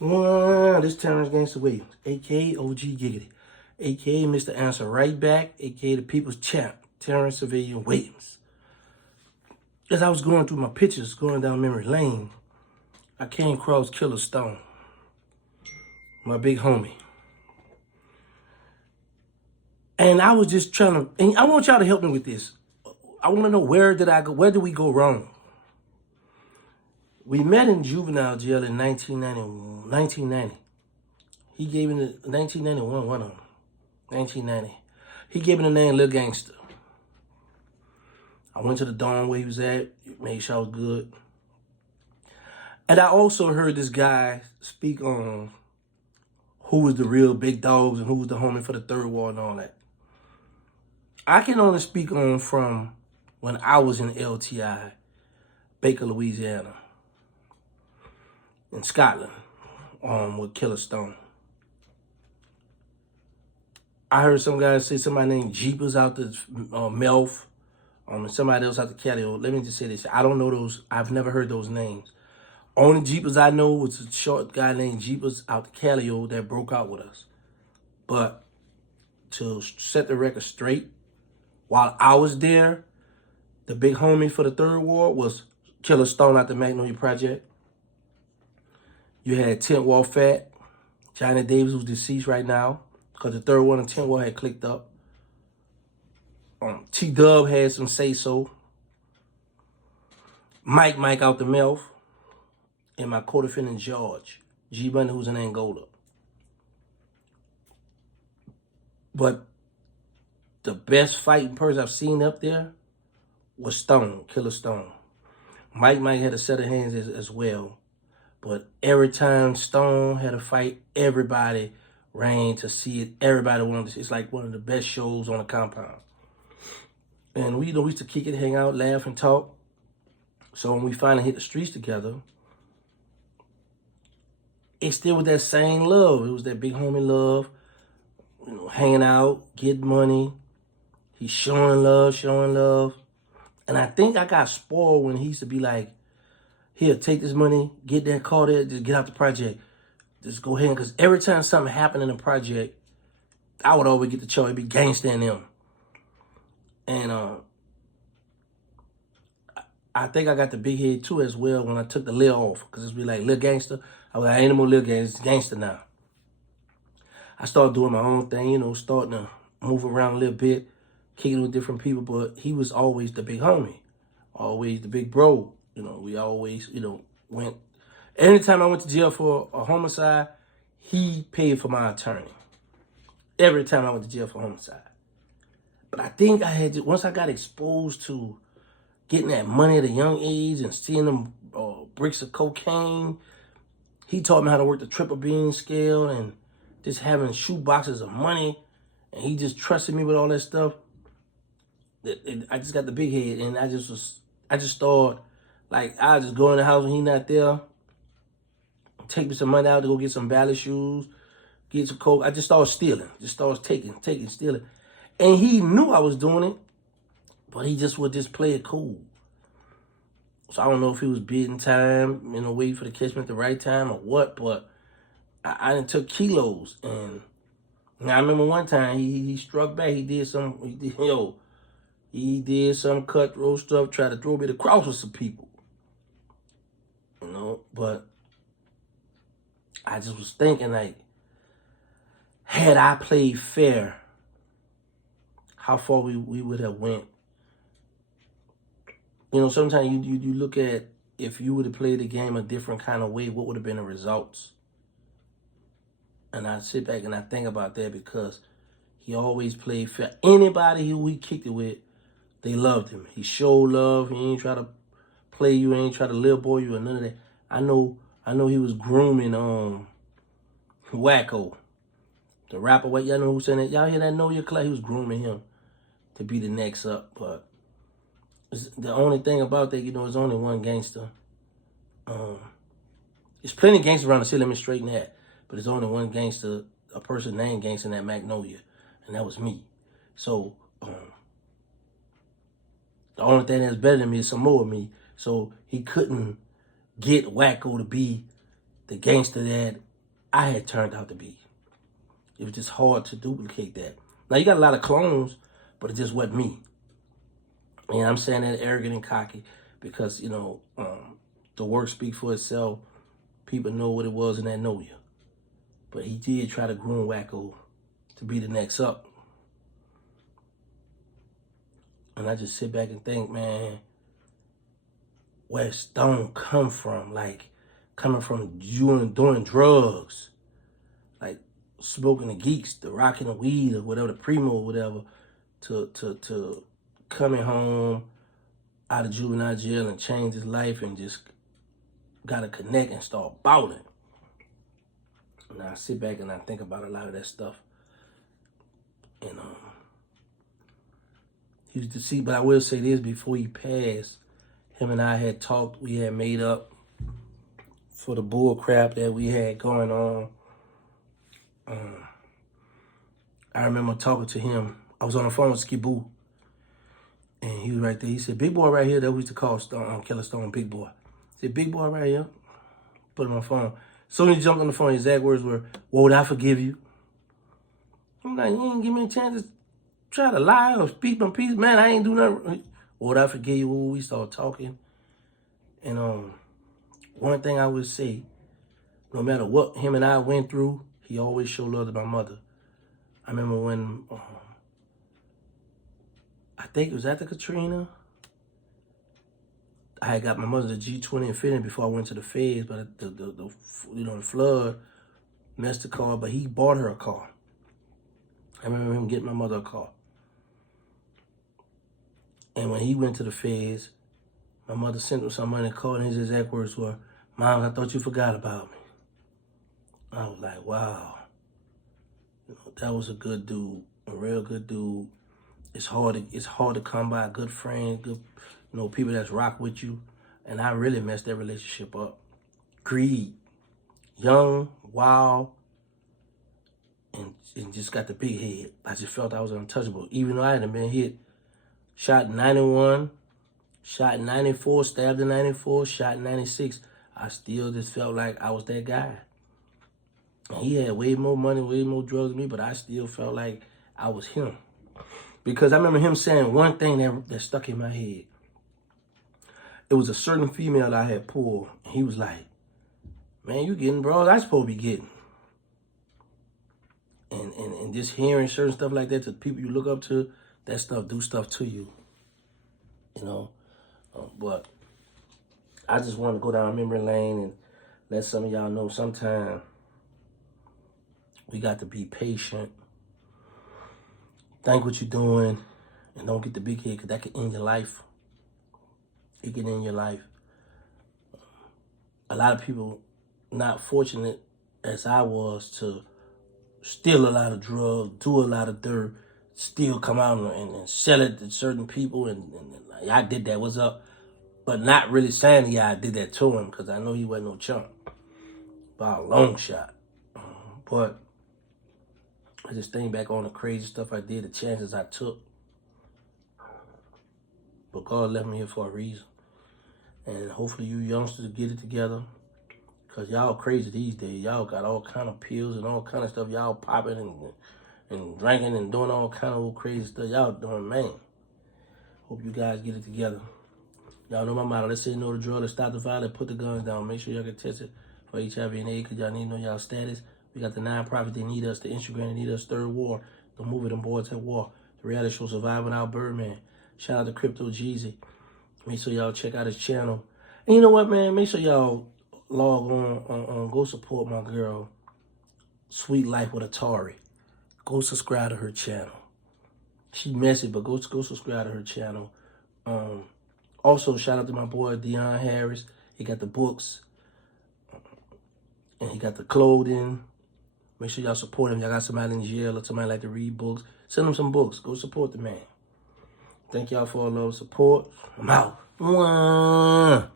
This Terrance Gangsta Williams, a.k.a. OG Giggity, a.k.a. Mr. Answer Right Back, a.k.a. the People's Champ, Terrance Civilian Williams. As I was going through my pictures, going down memory lane, I came across Killer Stone, my big homie. And I was just trying to, and I want y'all to help me with this. I want to know, where did we go wrong? We met in juvenile jail in 1990. He gave me the 1991, one of them. 1990. He gave me the name Lil Gangsta. I went to the dorm where he was at, made sure I was good. And I also heard this guy speak on who was the real big dogs and who was the homie for the third ward and all that. I can only speak on from when I was in LTI, Baker, Louisiana, in Scotland, with Killer Stone. I heard some guys say somebody named Jeepers out the Melf, and somebody else out the Cali. Let me just say this. I don't know those. I've never heard those names. Only Jeepers I know was a short guy named Jeepers out the Cali that broke out with us. But to set the record straight, while I was there, the big homie for the third ward was Killer Stone out the Magnolia Project. You had Tent Wall Fat, Johnny Davis, who's deceased right now, because the third one and Tent Wall had clicked up. T-Dub had some say-so. Mike out the Melf. And my co-defendant, George. G-Bunny, who's in Angola. But the best fighting person I've seen up there was Stone, Killer Stone. Mike had a set of hands as well. But every time Stone had a fight, everybody ran to see it. Everybody wanted to see it. It's like one of the best shows on the compound. And we used to kick it, hang out, laugh, and talk. So when we finally hit the streets together, it still was that same love. It was that big homie love, hanging out, getting money. He's showing love. And I think I got spoiled when he used to be like, here, take this money, get that car there, just get out the project. Just go ahead. Because every time something happened in the project, I would always get the choice. It'd be Gangsta and them. And I think I got the big head too as well when I took the Lil off. Because it's be like, Lil Gangsta. I was like, I ain't no more Lil Gangsta, it's Gangsta now. I started doing my own thing, starting to move around a little bit, kicking with different people, but he was always the big homie, always the big bro. We always, went. Anytime I went to jail for a homicide, he paid for my attorney. Every time I went to jail for homicide. But I think once I got exposed to getting that money at a young age and seeing them bricks of cocaine, he taught me how to work the triple beam scale and just having shoe boxes of money. And he just trusted me with all that stuff. I just got the big head, and I just started, like, I just go in the house when he not there, take me some money out to go get some ballet shoes, get some coke. I just started stealing, taking, stealing. And he knew I was doing it, but he just would just play it cool. So I don't know if he was bidding time, waiting for the catch me at the right time or what, but I done took kilos. And I remember one time he struck back. He did some cutthroat stuff, tried to throw me across with some people. But I just was thinking, like, had I played fair, how far we would have went. Sometimes you look at, if you would have played the game a different kind of way, what would have been the results? And I sit back and I think about that, because he always played fair. Anybody who we kicked it with, they loved him. He showed love. He ain't try to play you. He ain't try to little boy you or none of that. I know he was grooming Wacko, the rapper. Y'all know who said that? Y'all hear that? Know Your Class? He was grooming him to be the next up. But the only thing about that, there's only one gangster. There's plenty of gangsters around the city. Let me straighten that. But there's only one gangster, a person named Gangsta in that Magnolia, and that was me. So the only thing that's better than me is some more of me. So he couldn't get Wacko to be the gangster that I had turned out to be. It was just hard to duplicate that. Now, you got a lot of clones, but it just wasn't me. And I'm saying that arrogant and cocky because, the work speaks for itself. People know what it was and they know you. But he did try to groom Wacko to be the next up. And I just sit back and think, man, where Stone come from? Like, coming from doing drugs, like smoking the geeks, the rocking the weed or whatever, the primo or whatever, to coming home out of juvenile jail and change his life and just got to connect and start balling. And I sit back and I think about a lot of that stuff. And he was deceived, but I will say this, before he passed, him and I had talked, we had made up for the bull crap that we had going on. I remember talking to him. I was on the phone with Skiboo, and he was right there. He said, "Big boy right here," that we used to call Killer Stone, Big boy. He said, "Big boy right here." Put him on the phone. Soon as he jumped on the phone, his exact words were, "Would I forgive you?" I'm like, "You ain't give me a chance to try to lie or speak my piece. Man, I ain't do nothing. Would I forgive you?" We started talking. And one thing I would say, no matter what him and I went through, he always showed love to my mother. I remember when, I think it was after Katrina, I had got my mother the G20 Infiniti before I went to the feds, but the flood messed the car, but he bought her a car. I remember him getting my mother a car. And when he went to the feds, my mother sent him some money and called, and his exact words were, "Mom, I thought you forgot about me." I was like, wow. That was a good dude, a real good dude. It's hard to come by a good friend, good, people that's rock with you. And I really messed that relationship up. Greed, young, wild, and just got the big head. I just felt I was untouchable. Even though I hadn't been hit, shot in 91, shot in 94, stabbed in 94, shot in 96. I still just felt like I was that guy. And he had way more money, way more drugs than me, but I still felt like I was him. Because I remember him saying one thing that stuck in my head. It was a certain female I had pulled. And he was like, "Man, you getting bros I supposed to be getting." And just hearing certain stuff like that to people you look up to, that stuff do stuff to you. But I just want to go down memory lane and let some of y'all know sometimes we got to be patient. Think what you're doing and don't get the big head, because that can end your life. It can end your life. A lot of people not fortunate as I was to steal a lot of drugs, do a lot of dirt, still come out and sell it to certain people. And I did that, what's up? But not really saying, I did that to him, because I know he wasn't no chump by a long shot. But I just think back on the crazy stuff I did, the chances I took. But God left me here for a reason. And hopefully you youngsters get it together. Because y'all crazy these days. Y'all got all kind of pills and all kind of stuff. Y'all popping and drinking and doing all kind of crazy stuff. Y'all doing, man. Hope you guys get it together. Y'all know my motto. Let's say no to drug. Let's stop the violence. Put the guns down. Make sure y'all get tested for HIV and AIDS, because y'all need to know y'all status. We got the nonprofit. They need us. The Instagram. They need us. Third War. The movie. Them boys at war. The reality show Surviving Our Birdman. Shout out to Crypto Jeezy. Make sure y'all check out his channel. And you know what, man? Make sure y'all log on go support my girl, Sweet Life with Atari. Go subscribe to her channel. She messy, but go subscribe to her channel. Also, shout out to my boy, Dion Harris. He got the books. And he got the clothing. Make sure y'all support him. Y'all got somebody in jail or somebody like to read books. Send him some books. Go support the man. Thank y'all for all the support. I'm out. Mwah.